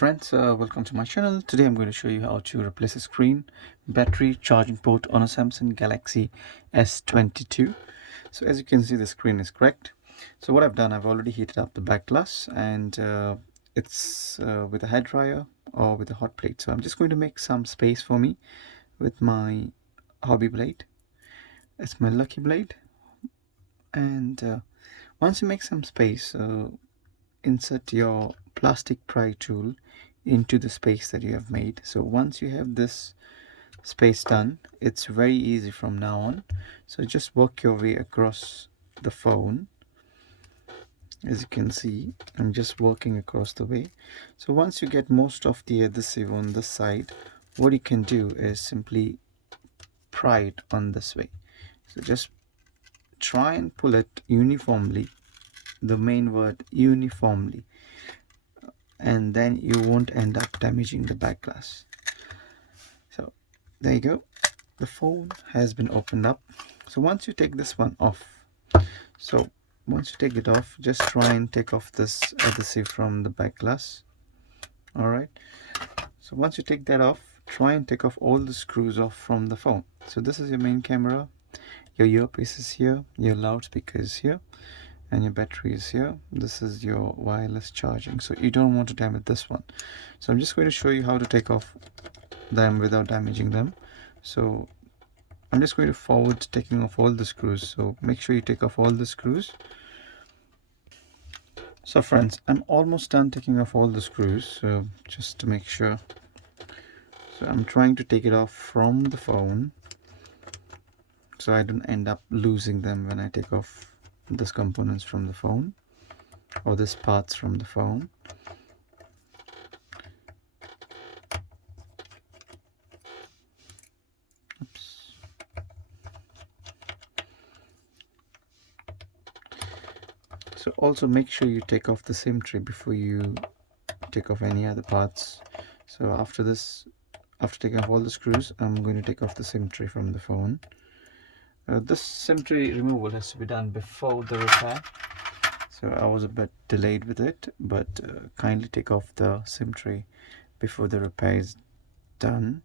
Friends, welcome to my channel. Today I'm going to show you how to replace a screen, battery, charging port on a Samsung Galaxy S22. So as you can see, the screen is cracked. So what I've done, I've already heated up the back glass, and it's with a hairdryer or with a hot plate. So I'm just going to make some space for me with my hobby blade. It's my lucky blade. And once you make some space, insert your plastic pry tool into the space that you have made. So once you have this space done, it's very easy from now on. So just work your way across the phone. As you can see, I'm just working across the way. So once you get most of the adhesive on this side, what you can do is simply pry it on this way. So just try and pull it uniformly, the main word uniformly, and then you won't end up damaging the back glass. So there you go, the phone has been opened up. So once you take this one off, once you take it off, just try and take off this adhesive from the back glass. All right, so once you take that off, try and take off all the screws off from the phone. So this is your main camera, your earpiece is here, your loudspeaker is here, and your battery is here. This is your wireless charging, so you don't want to damage this one. So I'm just going to show you how to take off them without damaging them. So I'm just going to forward taking off all the screws, so make sure you take off all the screws. So friends, I'm almost done taking off all the screws, so just to make sure. So I'm trying to take it off from the phone so I don't end up losing them when I take off these components from the phone, or these parts from the phone. Oops. So also make sure you take off the SIM tray before you take off any other parts. So after taking off all the screws, I'm going to take off the SIM tray from the phone. This SIM tray removal has to be done before the repair, so I was a bit delayed with it, but kindly take off the SIM tray before the repair is done.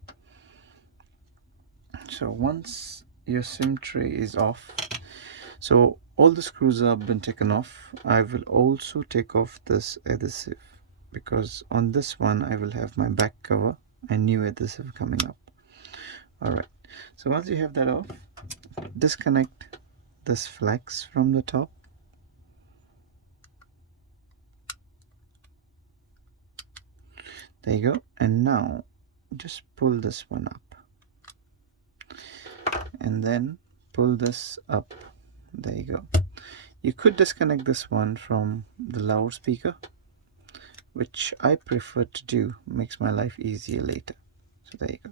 So once your SIM tray is off, so all the screws have been taken off, I will also take off this adhesive, because on this one I will have my back cover and new adhesive coming up. Alright, so once you have that off, disconnect this flex from the top. There you go, and now just pull this one up and then pull this up. There you go. You could disconnect this one from the loudspeaker, which I prefer to do, makes my life easier later. So there you go,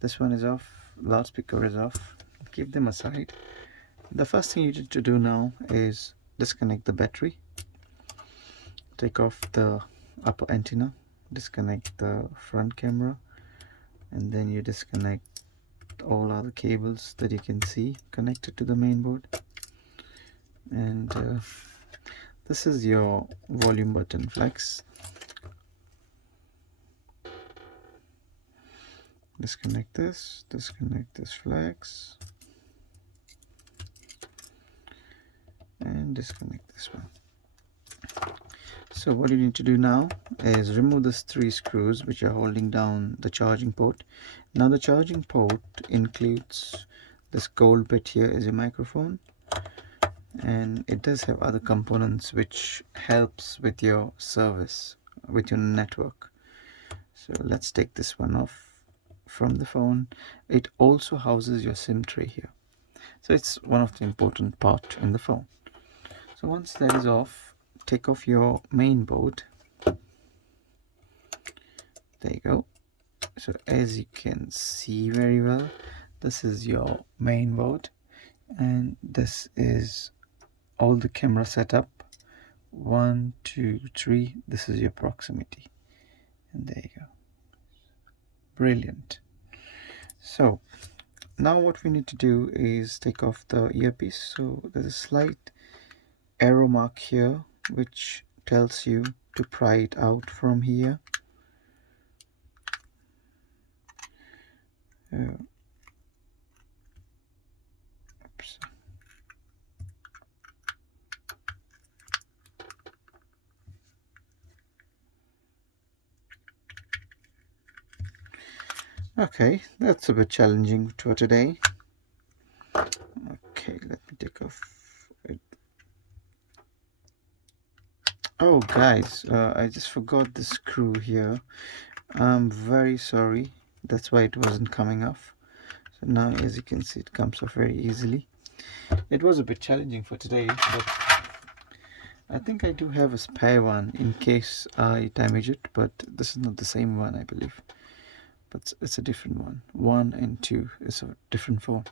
this one is off, loudspeaker is off. Keep them aside. The first thing you need to do now is disconnect the battery, take off the upper antenna, disconnect the front camera, and then you disconnect all other cables that you can see connected to the main board. And this is your volume button flex. Disconnect this flex, and disconnect this one. So what you need to do now is remove these 3 screws which are holding down the charging port. Now the charging port includes this gold bit here is a microphone, and it does have other components which helps with your service, with your network. So let's take this one off from the phone. It also houses your SIM tray here, so it's one of the important part in the phone. So once that is off, take off your main board. There you go. So as you can see very well, this is your main board, and this is all the camera setup. 1, 2, 3. This is your proximity, and there you go. Brilliant. So now what we need to do is take off the earpiece. So there's a slight arrow mark here which tells you to pry it out from here. Oops. Okay, that's a bit challenging for today. Okay, let me take off it. Oh guys, I just forgot the screw here. I'm very sorry. That's why it wasn't coming off. So now, as you can see, it comes off very easily. It was a bit challenging for today, but I think I do have a spare one in case I damage it, but this is not the same one, I believe. But it's a different one. 1 and 2 is a different phone.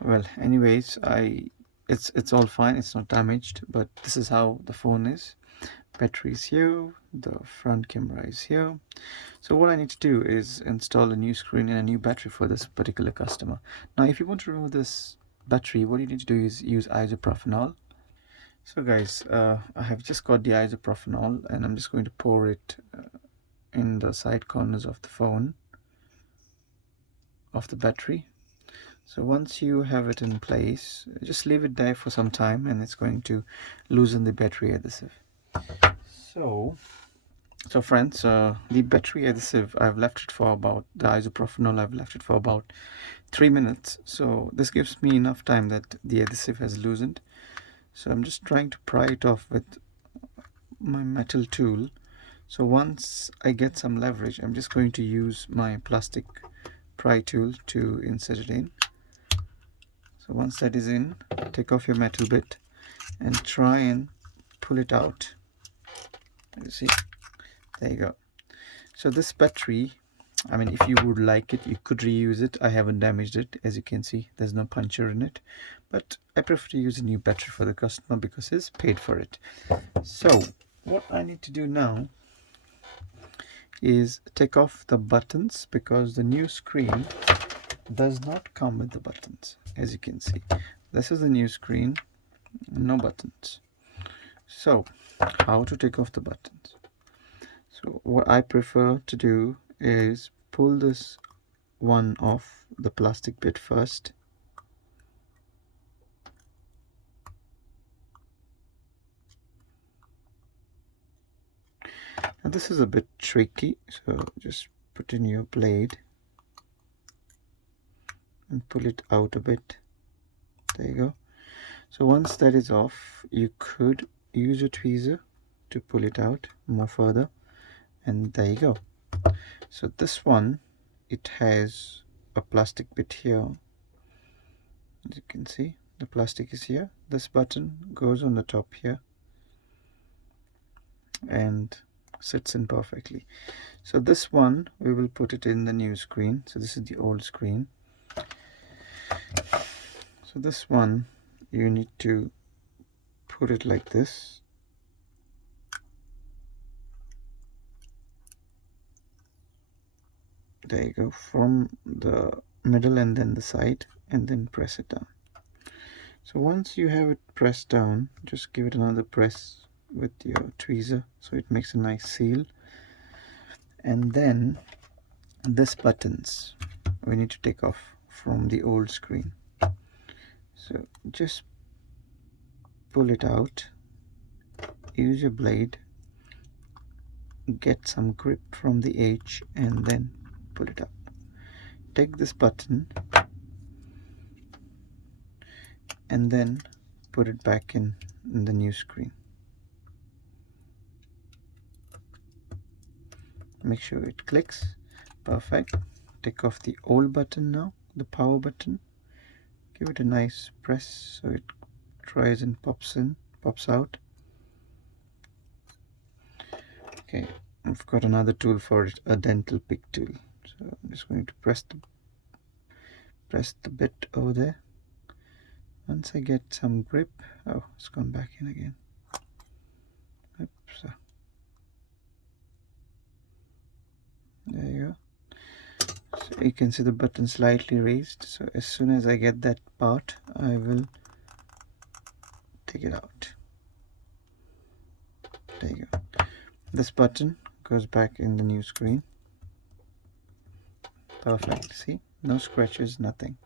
Well, anyways, it's all fine. It's not damaged, but this is how the phone is. Battery is here. The front camera is here. So what I need to do is install a new screen and a new battery for this particular customer. Now, if you want to remove this battery, what you need to do is use isoprofenol. So guys, I have just got the isoprofenol and I'm just going to pour it in the side corners of the phone, of the battery. So once you have it in place, just leave it there for some time and it's going to loosen the battery adhesive. So friends, the battery adhesive, I've left it for about, the isoprofenol, I've left it for about 3 minutes. So this gives me enough time that the adhesive has loosened. So I'm just trying to pry it off with my metal tool. So once I get some leverage, I'm just going to use my plastic pry tool to insert it in. So once that is in, take off your metal bit and try and pull it out. You see, there you go. So this battery, I mean, if you would like it, you could reuse it. I haven't damaged it. As you can see, there's no puncture in it, but I prefer to use a new battery for the customer because he's paid for it. So what I need to do now is take off the buttons, because the new screen does not come with the buttons. As you can see, this is the new screen, no buttons. So how to take off the buttons? So what I prefer to do is pull this one off, the plastic bit first. Now this is a bit tricky, so just put in your blade and pull it out a bit. There you go. So once that is off, you could use a tweezer to pull it out more further, and there you go. So this one, it has a plastic bit here. As you can see, the plastic is here. This button goes on the top here and sits in perfectly. So this one, we will put it in the new screen. So this is the old screen. So this one, you need to put it like this. There you go, from the middle and then the side, and then press it down. So once you have it pressed down, just give it another press with your tweezer so it makes a nice seal. And then this buttons we need to take off from the old screen. So just pull it out, use your blade, get some grip from the edge and then pull it up. Take this button and then put it back in the new screen. Make sure it clicks. Perfect. Take off the old button now, the power button. Give it a nice press so it tries and pops out. Okay, I've got another tool for it, a dental pick tool. So I'm just going to press the bit over there. Once I get some grip, oh, it's gone back in again. Oops. There you go. So you can see the button slightly raised. So as soon as I get that part, I will take it out. There you go. This button goes back in the new screen. Perfect. See, no scratches, nothing.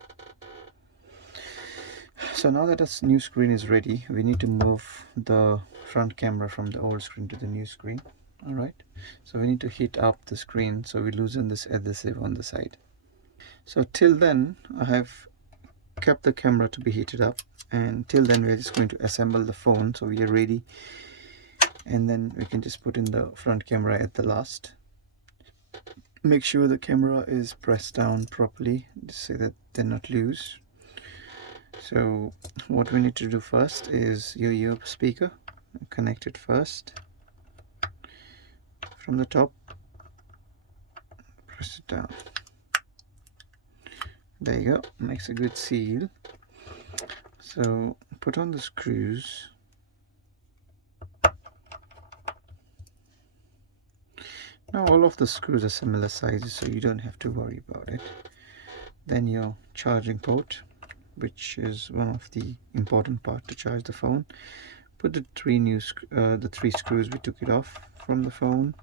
So now that this new screen is ready, we need to move the front camera from the old screen to the new screen. Alright, so we need to heat up the screen, so we loosen this adhesive on the side. So till then I have kept the camera to be heated up, and till then we're just going to assemble the phone, so we are ready, and then we can just put in the front camera at the last. Make sure the camera is pressed down properly so that they're not loose. So what we need to do first is your ear speaker, connect it first from the top, press it down. There you go, makes a good seal. So put on the screws. Now all of the screws are similar sizes, so you don't have to worry about it. Then your charging port, which is one of the important part to charge the phone. Put the three screws we took it off from the phone.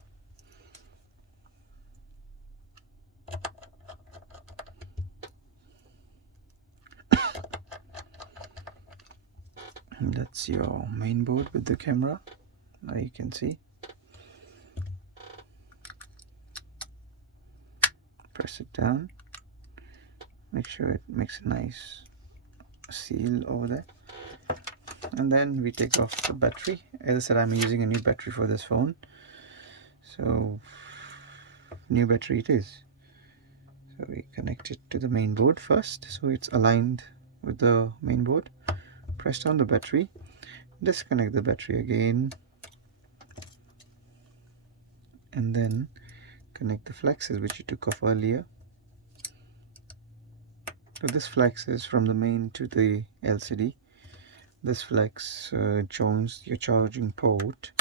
And that's your main board with the camera. Now you can see. Press it down. Make sure it makes a nice seal over there. And then we take off the battery. As I said, I'm using a new battery for this phone, so new battery it is. So we connect it to the main board first, so it's aligned with the main board. Press down the battery, disconnect the battery again, and then connect the flexes which you took off earlier. So this flex is from the main to the LCD. This flex joins your charging port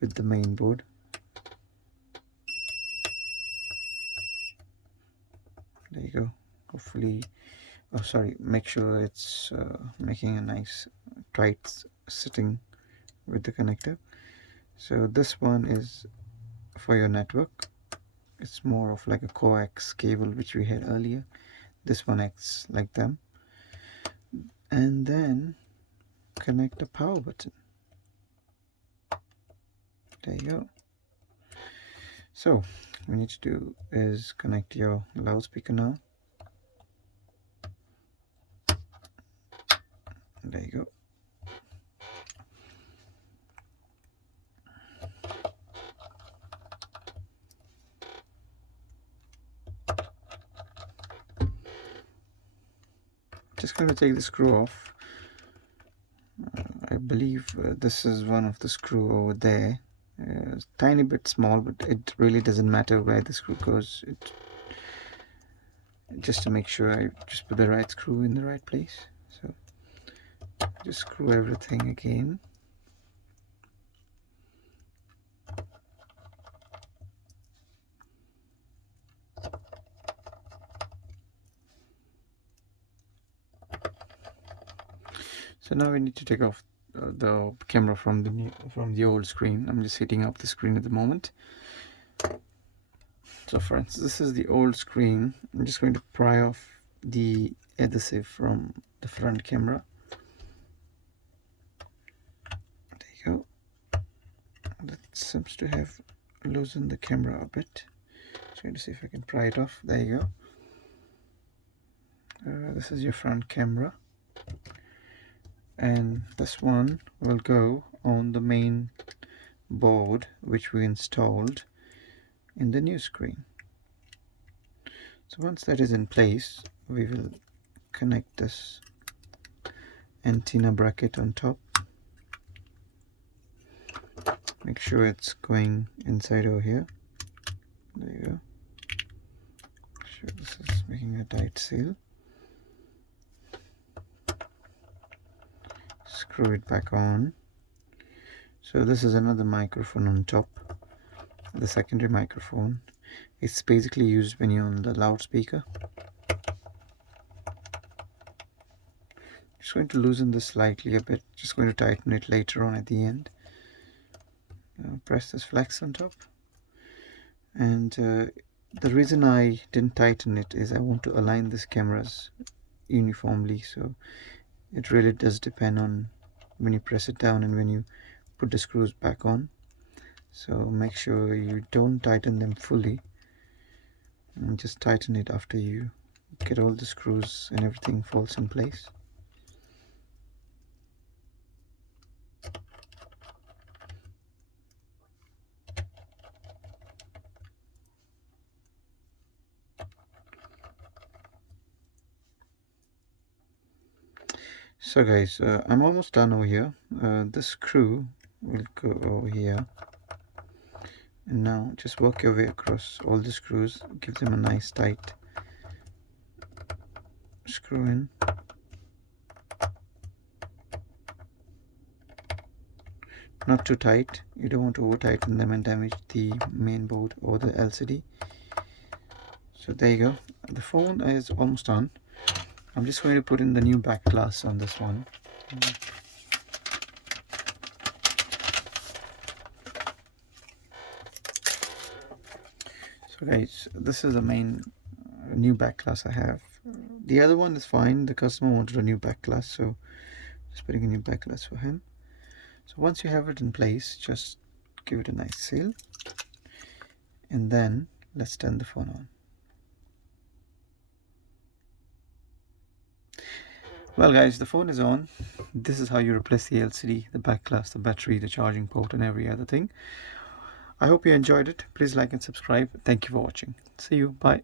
with the main board. There you go. Hopefully, oh sorry, make sure it's making a nice tight sitting with the connector. So this one is for your network. It's more of like a coax cable which we had earlier. This one acts like them. And then connect the power button. There you go. So what we need to do is connect your loudspeaker now. There you go. Just going to take the screw off. I believe this is one of the screw over there. Tiny bit small, but it really doesn't matter where the screw goes. Just to make sure I just put the right screw in the right place. So just screw everything again. So now we need to take off the camera from the old screen. I'm just heating up the screen at the moment. So friends, this is the old screen. I'm just going to pry off the adhesive from the front camera. There you go. That seems to have loosened the camera a bit. Just going to see if I can pry it off. There you go. This is your front camera, and this one will go on the main board which we installed in the new screen. So once that is in place, we will connect this antenna bracket on top. Make sure it's going inside over here. There you go. Make sure this is making a tight seal. Screw it back on. So this is another microphone on top, the secondary microphone. It's basically used when you're on the loudspeaker. Just going to loosen this slightly a bit, just going to tighten it later on at the end. Press this flex on top, and The reason I didn't tighten it is I want to align these cameras uniformly, so it really does depend on when you press it down and when you put the screws back on. So make sure you don't tighten them fully, and just tighten it after you get all the screws and everything falls in place. So guys, I'm almost done over here. This screw will go over here, and now just work your way across all the screws, give them a nice tight screw in. Not too tight, you don't want to over tighten them and damage the main board or the LCD. So there you go, the phone is almost done. I'm just going to put in the new back glass on this one. So guys, this is the main new back glass I have. The other one is fine, the customer wanted a new back glass, so just putting a new back glass for him. So once you have it in place, just give it a nice seal, and then let's turn the phone on. Well guys, the phone is on. This is how you replace the LCD, the back glass, the battery, the charging port, and every other thing. I hope you enjoyed it. Please like and subscribe. Thank you for watching. See you. Bye.